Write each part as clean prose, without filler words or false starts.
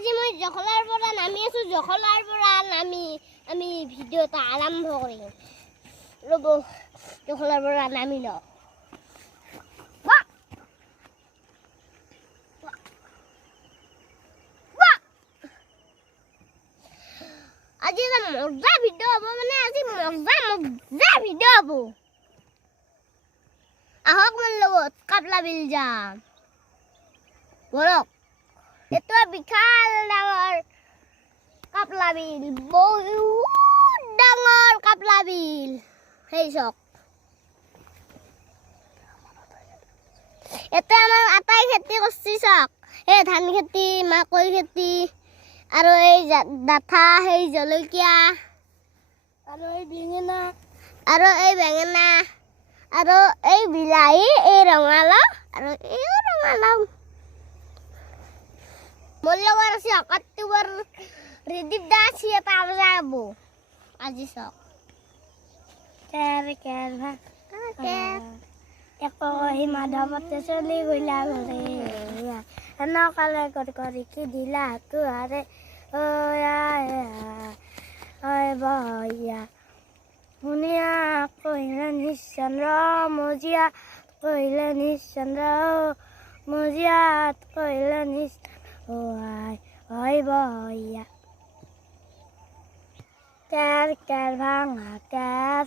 আজি মই জখলাৰ পৰা নামি আছো। জখলাৰ পৰা নামি আমি ভিডিঅ'টা আৰম্ভ কৰিম। ৰ'ব, জখলাৰ পৰা নামি লওঁ। আজি এটা মজা ভিডিঅ' হ'ব, মানে আজি মজা ভিডিঅ' হ'ব। আহক মোৰ লগত কাপলা বিল যাম। বলক, এইটো বিশাল ডাঙৰ কাপলা বিল, বহুত ডাঙৰ কাপলা বিল। সেই চাওক, এটা আমাৰ আটাই খেতি কৰিছে। চাওক, এই ধান খেতি, মাকৈ খেতি, আৰু এই ডাঠা, সেই জলকীয়া, আৰু এই বেঙেনা, আৰু এই বিলাহী, এই ৰঙালাও, আৰু এই ৰঙালাও। মোৰ লগত আছে অকাটোবৰ ৰিদীপ দাস, এটা যাব আজি। চাওক, মাধৱতে চলি গলা ঘৰে এনেকালে কৰি কি দিলা তোহাৰে বয়া শুনিয়া কহিলে নিশ্চন্দ্ৰ মজিয়া, কহিলে নিশ্চন্দ্ৰ মজিয়াত, কহিলে নিশ্চয় বয়া। কেৰ কেৰ ভাঙা কেৰ,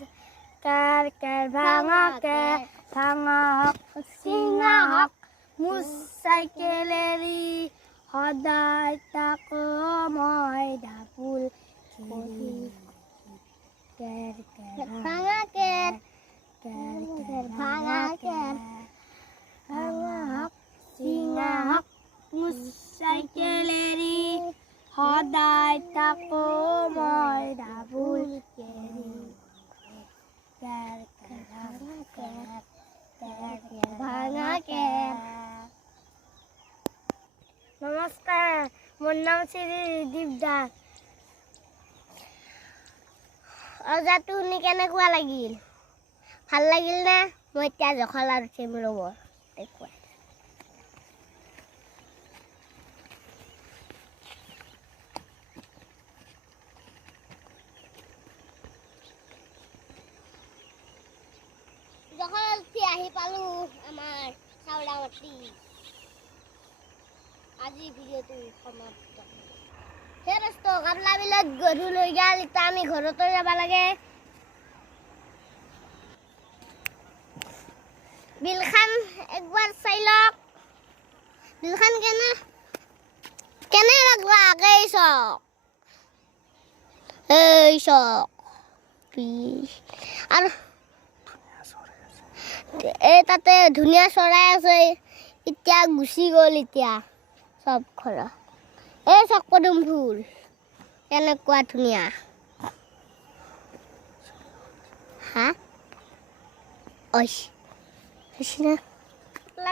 কেৰ কেৰ ভাঙা কেৰ, ভাঙা হক চিঙা হক মোৰ চাইকেলেৰি, সদায় তাকো মই ঢাপুল খেলি। কেৰ কেৰ ভাঙা কেৰ, কেৰ কেৰ ভাঙা কেৰ, ভাঙা হক চিঙা হক মোৰ চাইকেলেৰি, সদায় তাকো মই ঢাপুল খেলি। কেৰ কেৰ ভাঙা কেৰ, কেৰ কেৰ ভাঙা কেৰ। নমস্কাৰ, মোৰ নাম শ্ৰী ৰিদীপ দাস। অজাটো শুনি কেনেকুৱা লাগিল? ভাল লাগিল নে? মই এতিয়া জখলাত উঠিম, ৰ'ব দেখুৱাই। জখলাত উঠি আহি পালো আমাৰ চাউলা মাটি। আজি ভিডিঅ'টো সমাপ্ত। সেই ৰাস্তা কাপলা বিলত গৰু লৈ গ'ল, এতিয়া আমি ঘৰতো যাব লাগে। বিলখান একবাৰ চাই লওক, বিলখান কেনে লাগবা আগে। চাওক, এই চাওক, আৰু এই তাতে ধুনীয়া চৰাই আছে, এতিয়া গুচি গ'ল। এতিয়া চব ঘৰত এই চাওক পদুম ফুল কেনেকুৱা ধুনীয়া। হা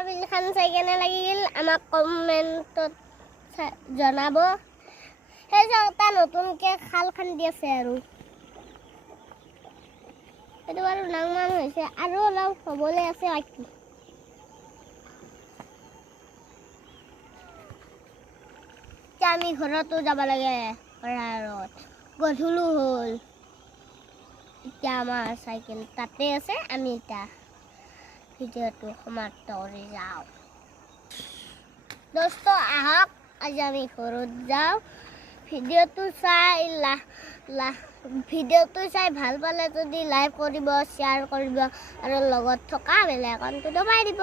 বিলখান চাই কেনে লাগিল আমাক কমেণ্টত জনাব। সেই চাওক, এটা নতুনকৈ খাল খান্দি আছে, আৰু সেইটো বাৰু ডাঙৰ হৈছে, আৰু অলপ হ'বলৈ আছে বাকী। এতিয়া আমি ঘৰতো যাব লাগে, গধূলি হ'ল। এতিয়া আমাৰ চাইকেল তাতে আছে, আমি এতিয়া ভিডিঅ'টো সমাপ্ত কৰি যাওঁ। দোস্ত আহক, আজি আমি ঘৰত যাওঁ। ভিডিঅ'টো চাই ভাল পালে যদি লাইক কৰিব, শ্বেয়াৰ কৰিব, আৰু লগত থকা বেল আইকনটো দবাই দিব।